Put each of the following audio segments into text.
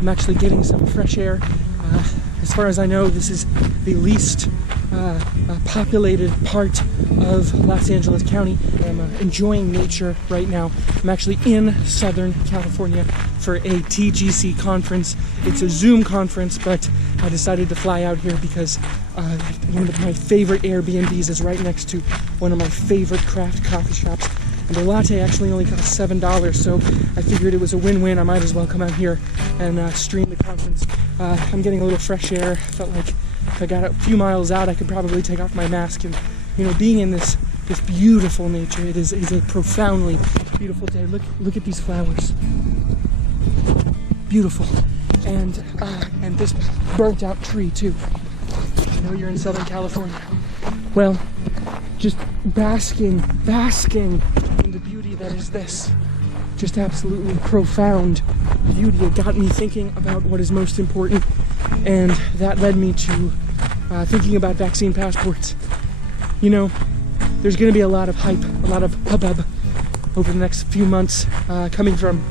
I'm actually getting some fresh air. As far as I know, this is the least populated part of Los Angeles County. I'm enjoying nature right now. I'm actually in Southern California for a TGC conference. It's a Zoom conference, but I decided to fly out here because one of my favorite Airbnbs is right next to one of my favorite craft coffee shops. And the latte actually only cost $7, so I figured it was a win-win. I might as well come out here and stream the conference. I'm getting a little fresh air. I felt like if I got a few miles out, I could probably take off my mask. And, you know, being in this beautiful nature, it is a profoundly beautiful day. Look at these flowers. Beautiful. And this burnt out tree, too. I know you're in Southern California. Well, just basking in the beauty that is this. Just absolutely profound beauty. It got me thinking about what is most important, and that led me to thinking about vaccine passports. You know, there's going to be a lot of hype, a lot of hubbub over the next few months coming from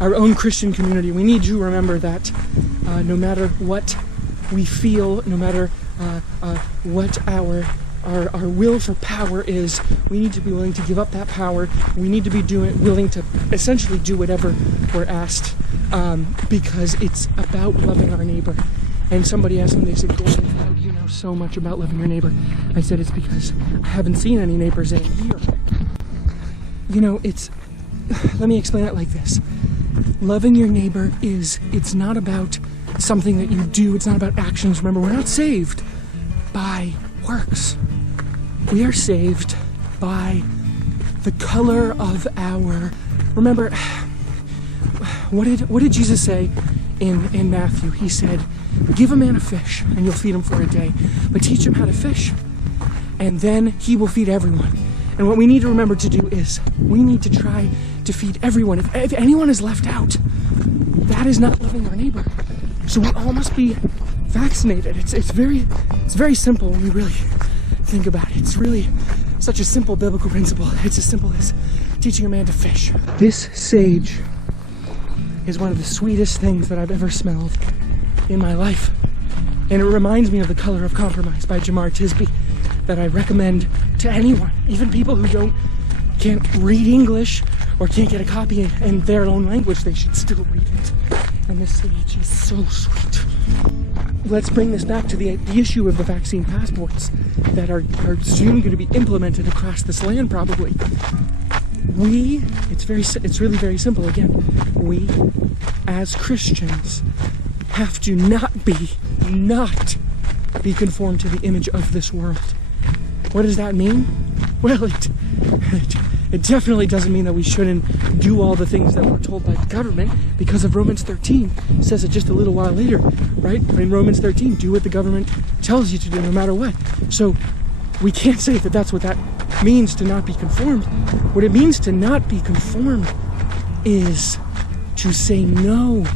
our own Christian community. We need to remember that no matter what we feel, no matter what our will for power is, we need to be willing to give up that power. We need to be willing to essentially do whatever we're asked, because it's about loving our neighbor. And somebody asked me, they said, "Gordon, how do you know so much about loving your neighbor?" I said, "It's because I haven't seen any neighbors in a year." You know, let me explain it like this. Loving your neighbor it's not about something that you do. It's not about actions. Remember, we're not saved by works. We are saved by the color of our... Remember, what did Jesus say in Matthew? He said, "Give a man a fish and you'll feed him for a day, but teach him how to fish, and then he will feed everyone." And what we need to remember to do is we need to try to feed everyone. If anyone is left out, that is not loving our neighbor. So we all must be vaccinated. It's very simple when we really think about it. It's really such a simple biblical principle. It's as simple as teaching a man to fish. This sage is one of the sweetest things that I've ever smelled in my life. And it reminds me of The Color of Compromise by Jemar Tisby, that I recommend to anyone, even people who can't read English or can't get a copy in their own language. They should still read it. And this sage is so sweet. Let's bring this back to the issue of the vaccine passports that are soon going to be implemented across this land, probably. It's really very simple. Again, we as Christians have to not be conformed to the image of this world. What does that mean? Well, it definitely doesn't mean that we shouldn't do all the things that we're told by the government, because of Romans 13 says it just a little while later, right? In Romans 13, do what the government tells you to do no matter what. So we can't say that that's what that means, to not be conformed. What it means to not be conformed is to say no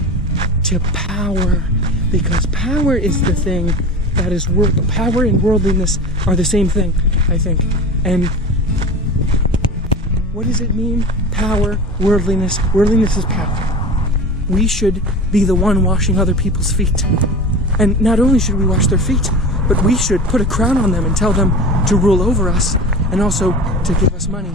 to power, because power is the thing that is power and worldliness are the same thing, I think. And what does it mean? Power, worldliness. Worldliness is power. We should be the one washing other people's feet. And not only should we wash their feet, but we should put a crown on them and tell them to rule over us, and also to give us money.